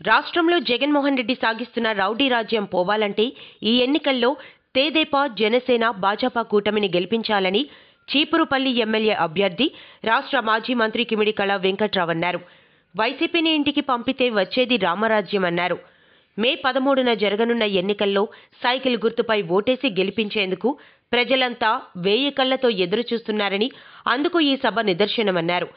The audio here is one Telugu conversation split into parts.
రాష్ట్రంలో జగన్మోహన్ రెడ్డి సాగిస్తున్న రౌడీ రాజ్యం పోవాలంటే ఈ ఎన్నికల్లో తెదేపా, జనసేన, భాజపా కూటమిని గెలిపించాలని చీపురుపల్లి ఎమ్మెల్యే అభ్యర్థి రాష్ట్ర మాజీ మంత్రి కిమిడి కళా వెంకట్రావు అన్నారు. వైసీపీని ఇంటికి పంపితే వచ్చేది రామరాజ్యం అన్నారు. మే 13న జరగనున్న ఎన్నికల్లో సైకిల్ గుర్తుపై ఓటేసి గెలిపించేందుకు ప్రజలంతా వేయి కళ్లతో ఎదురుచూస్తున్నారని, అందుకు ఈ సభ నిదర్శనమన్నారు.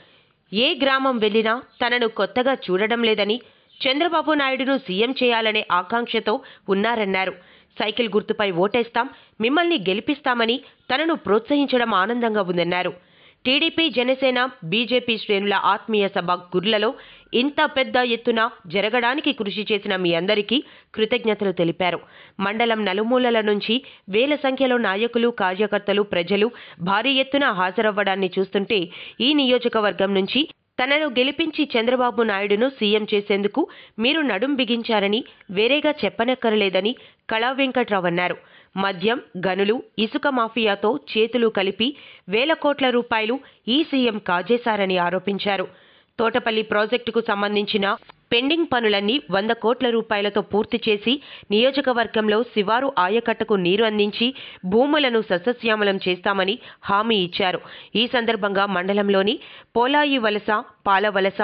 ఏ గ్రామం వెళ్లినా తనను కొత్తగా చూడడం లేదని, చంద్రబాబు నాయుడును సీఎం చేయాలనే ఆకాంక్షతో ఉన్నారన్నారు. సైకిల్ గుర్తుపై ఓటేస్తాం, మిమ్మల్ని గెలిపిస్తామని తనను ప్రోత్సహించడం ఆనందంగా ఉందన్నారు. టీడీపీ, జనసేన, బీజేపీ శ్రేణుల ఆత్మీయ సభ గుర్లలో ఇంత పెద్ద ఎత్తున జరగడానికి కృషి చేసిన మీ అందరికీ కృతజ్ఞతలు తెలిపారు. మండలం నలుమూలల నుంచి వేల సంఖ్యలో నాయకులు, కార్యకర్తలు, ప్రజలు భారీ ఎత్తున హాజరవ్వడాన్ని చూస్తుంటే ఈ నియోజకవర్గం నుంచి తనను గెలిపించి చంద్రబాబు నాయుడును సీఎం చేసేందుకు మీరు నడుం బిగించారని, వేరేగా చెప్పనక్కరలేదని కళా వెంకట్రావు అన్నారు. మద్యం, గనులు, ఇసుక మాఫియాతో చేతులు కలిపి వేల కోట్ల రూపాయలు ఈ సీఎం కాజేశారని ఆరోపించారు. తోటపల్లి ప్రాజెక్టుకు సంబంధించిన పెండింగ్ పనులన్నీ 100 కోట్ల రూపాయలతో పూర్తి చేసి నియోజకవర్గంలో శివారు ఆయకట్టకు నీరు అందించి భూములను సస్యశ్యామలం చేస్తామని హామీ ఇచ్చారు. ఈ సందర్భంగా మండలంలోని పోలాయి వలస, పాలవలస,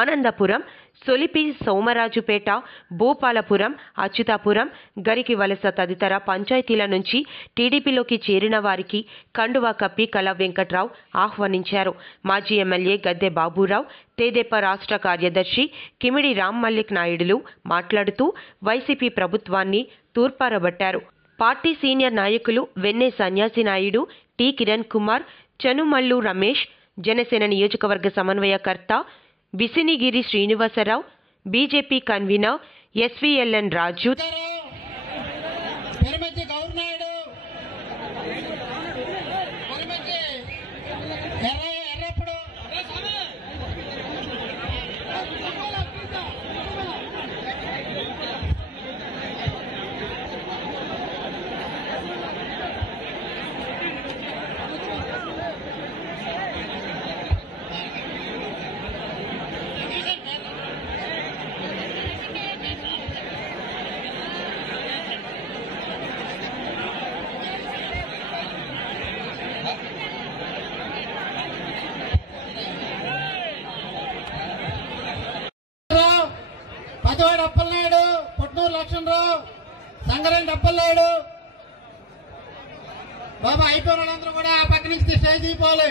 ఆనందపురం, సొలిపి, సోమరాజుపేట, భూపాలపురం, అచ్యుతాపురం, గరికి వలస తదితర పంచాయతీల నుంచి టీడీపీలోకి చేరిన వారికి కండువా కప్పి కళా వెంకట్రావు ఆహ్వానించారు. మాజీ ఎమ్మెల్యే గద్దె బాబురావు, తెదేపా రాష్ట్ర కార్యదర్శి కిమిడి రామ్మల్లిక్ నాయుడులు మాట్లాడుతూ వైసీపీ ప్రభుత్వాన్ని తూర్పారబట్టారు. పార్టీ సీనియర్ నాయకులు వెన్నె సన్యాసి నాయుడు, టి కిరణ్ కుమార్, చనుమల్లు రమేష్, జనసేన నియోజకవర్గ సమన్వయకర్త బిసినిగిరి శ్రీనివాసరావు, బీజేపీ కన్వీనర్ ఎస్వీఎల్ఎన్ రాజు, పతివాడు అప్పలనాయుడు, పుట్నూరు లక్ష్మణరావు, సంగారెడ్డి అప్పలనాయుడు బాబా అయిపోయిన వాళ్ళందరూ కూడా ఆ పక్క నుంచి స్టేజ్ దిగిపోవాలి.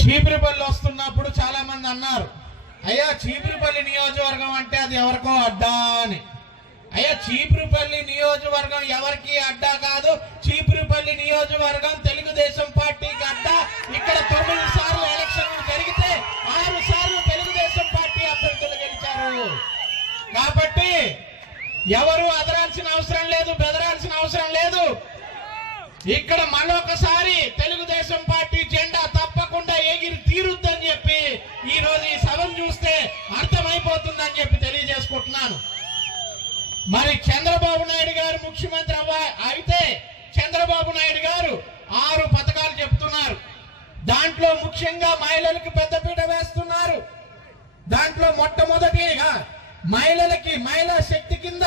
చీపురుపల్లి వస్తున్నప్పుడు చాలా మంది అన్నారు, అయ్యా చీపురుపల్లి నియోజకవర్గం అంటే అది ఎవరికో అడ్డా అని. అయ్యా చీపురుపల్లి నియోజకవర్గం ఎవరికి అడ్డా కాదు. చీపురుపల్లి నియోజకవర్గం తెలుగుదేశం పార్టీకి అడ్డా. ఇక్కడ 9 సార్లు ఎలక్షన్లు జరిగితే 6 సార్లు తెలుగుదేశం పార్టీ అభ్యర్థులు గెలిచారు. కాబట్టి ఎవరు అదరాల్సిన అవసరం లేదు, బెదరాల్సిన అవసరం లేదు. ఇక్కడ మరొకసారి తెలుగుదేశం పార్టీ జెండా తప్పకుండా ఎగిరి తీరుద్దని చెప్పి ఈ రోజు ఈ సభను చూస్తే అర్థమైపోతుందని చెప్పి తెలియజేసుకుంటున్నాను. మరి చంద్రబాబు నాయుడు గారు ముఖ్యమంత్రి అయితే చంద్రబాబు నాయుడు గారు 6 పథకాలు చెప్తున్నారు. దాంట్లో ముఖ్యంగా మహిళలకు పెద్దపీట వేస్తున్నారు. దాంట్లో మొట్టమొదటిగా మహిళలకి మహిళా శక్తి కింద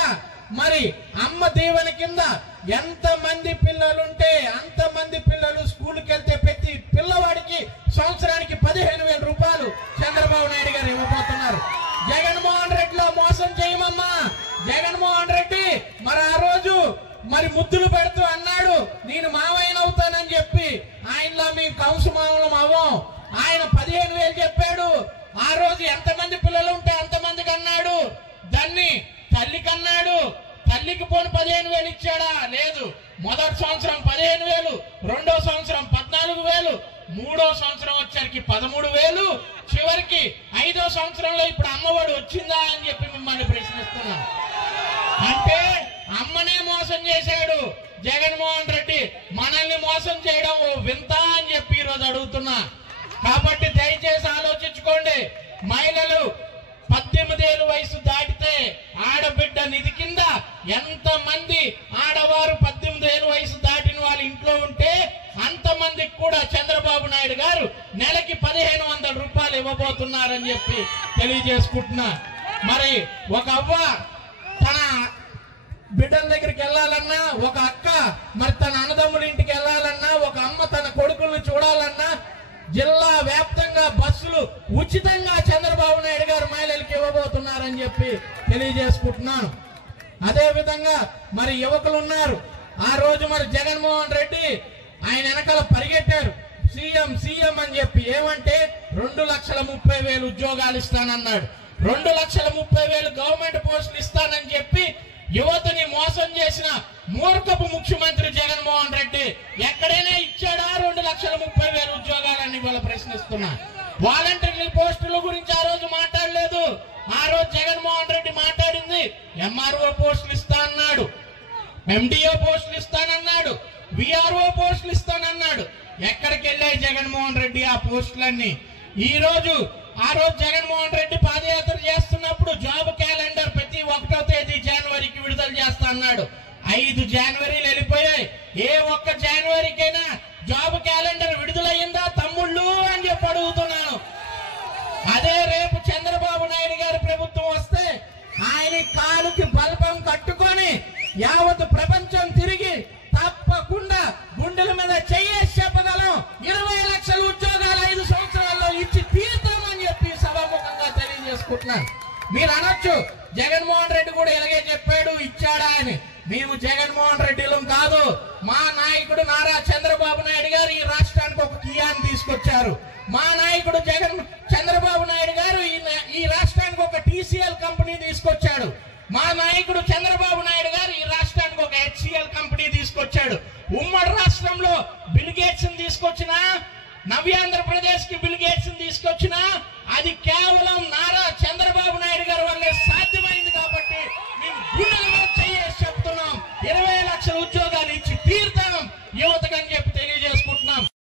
మరి అమ్మ దీవెన కింద ఎంతమంది పిల్లలుంటే అంతమంది పిల్లలు స్కూల్కి వెళ్తే ప్రతి పిల్లవాడికి సంవత్సరానికి 15,000 రూపాయలు చంద్రబాబు నాయుడు గారు ఇవ్వబోతున్నారు. జగన్మోహన్ రెడ్డిలో మోసం చేయమమ్మా. జగన్మోహన్ రెడ్డి మరి ఆ రోజు మరి ముద్దులు పెడుతూ అన్నాడు, నేను మావయ్యను అవుతానని చెప్పి. ఆయనలో మేము కంసు మామూలం అవ్వం. ఆయన 15,000 చెప్పాడు. ఆ రోజు ఎంతమంది పిల్లలు ఉంటే అంతమందికి అన్నాడు. దాన్ని తల్లికి అన్నాడు. తల్లికి పోని 15,000 ఇచ్చాడా? లేదు. మొదటి సంవత్సరం 15,000, రెండో సంవత్సరం 14,000, మూడో సంవత్సరం వచ్చరికి 13,000, చివరికి 5వ సంవత్సరంలో ఇప్పుడు అమ్మఒడి వచ్చిందా అని చెప్పి మిమ్మల్ని ప్రశ్నిస్తున్నా. అంటే అమ్మనే మోసం చేశాడు జగన్మోహన్ రెడ్డి. మనల్ని మోసం చేయడం వింత అని చెప్పి ఈరోజు అడుగుతున్నా. కాబట్టి దయచేసి ఆలోచించుకోండి. మహిళలు 18 ఏళ్ళ వయసు దాటితే ఆడబిడ్డ నిధి కింద ఎంతమంది ఆడవారు 18 ఏళ్ళ వయసు దాటిన వాళ్ళ ఇంట్లో ఉంటే అంతమందికి కూడా చంద్రబాబు నాయుడు గారు నెలకి 15 ఇవ్వబోతున్నారని చెప్పి తెలియజేసుకుంటున్నా. మరి ఒక అవ్వ తన బిడ్డల దగ్గరికి వెళ్ళాలన్నా, ఒక అక్క మరి తన అన్నదమ్ముల ఇంటికి వెళ్ళాలన్నా, ఒక అమ్మ తన కొడుకుల్ని చూడాలన్నా జిల్లా వ్యాప్తంగా బస్సులు ఉచితంగా చంద్రబాబు నాయుడు గారు మహిళలకు ఇవ్వబోతున్నారని చెప్పి తెలియజేసుకుంటున్నాను. అదే విధంగా మరి యువకులు ఉన్నారు. ఆ రోజు మరి జగన్మోహన్ రెడ్డి ఆయన వెనకాల పరిగెట్టారు, సీఎం సీఎం అని చెప్పి. ఏమంటే 2,30,000 ఉద్యోగాలు ఇస్తానన్నాడు, 2,30,000 గవర్నమెంట్ పోస్టులు ఇస్తానని చెప్పి యువతని మోసం చేసిన మూర్ఖపు ముఖ్యమంత్రి జగన్మోహన్ రెడ్డి ఎక్కడైనా ఇచ్చాడా 2,30,000 ఉద్యోగాలని వాళ్ళ ప్రశ్నిస్తున్నా. వాలంటీర్ల పోస్టుల గురించి ఆ రోజు మాట్లాడలేదు. ఆ రోజు జగన్మోహన్ రెడ్డి మాట్లాడింది ఎంఆర్ఓ పోస్టులు ఇస్తా అన్నాడు, ఎండిఓ పోస్టులు ఇస్తానన్నాడు, విఆర్ఓ పోస్టులు ఇస్తానన్నాడు. ఎక్కడికి వెళ్ళాయి జగన్మోహన్ రెడ్డి ఆ పోస్టులన్నీ? ఆ రోజు జగన్మోహన్ రెడ్డి పాదయాత్ర చేస్తున్నప్పుడు జాబ్ క్యాలెండర్ ప్రతి 1వ తేదీ జనవరికి విడుదల చేస్తా అన్నాడు. 5 జనవరిలు వెళ్ళిపోయాయి. ఏ ఒక్క జనవరికైనా జాబ్ క్యాలెండర్ విడుదలయ్యిందా తమ్ముళ్ళు అని చెప్పి అడుగుతున్నాను. అదే రేపు చంద్రబాబు నాయుడు గారి ప్రభుత్వం వస్తే ఆయన కాలుకి బల్బం కట్టుకొని యావత్ ప్రపంచం తిరిగి తప్పకుండా గుండెల మీద చెయ్యేసి చెప్పగలం, 20 లక్షల ఉద్యోగాలు 5 సంవత్సరాల్లో ఇచ్చి తీరుతామని చెప్పి సభాముఖంగా తెలియజేసుకుంటున్నాను. మీరు అనొచ్చు జగన్మోహన్ రెడ్డి కూడా ఇలాగే చెప్పాడు, ఇచ్చాడా అని. మేము జగన్మోహన్ రెడ్డిలం కాదు. మా నాయకుడు నారా చంద్రబాబు నాయుడు గారు ఈ రాష్ట్రానికి ఒక కియాని తీసుకొచ్చారు. మా నాయకుడు చంద్రబాబు నాయుడు గారు ఈ రాష్ట్రానికి ఒక టీసీఎల్ కంపెనీ తీసుకొచ్చాడు. మా నాయకుడు చంద్రబాబు నాయుడు గారు ఈ రాష్ట్రానికి ఒక హెచ్సిఎల్ కంపెనీ తీసుకొచ్చాడు. ఉమ్మడి రాష్ట్రంలో బిల్ గేట్స్ తీసుకొచ్చినా, నవ్యాంధ్రప్రదేశ్ కి బిల్ గేట్స్ తీసుకొచ్చినా అది కేవలం నారా చంద్రబాబు నాయుడు గారి వల్లే సాధ్యమైంది. కాబట్టి మేము గుండెల మీద చెయ్యేసి చెప్తున్నాం, 20 లక్షల ఉద్యోగాలు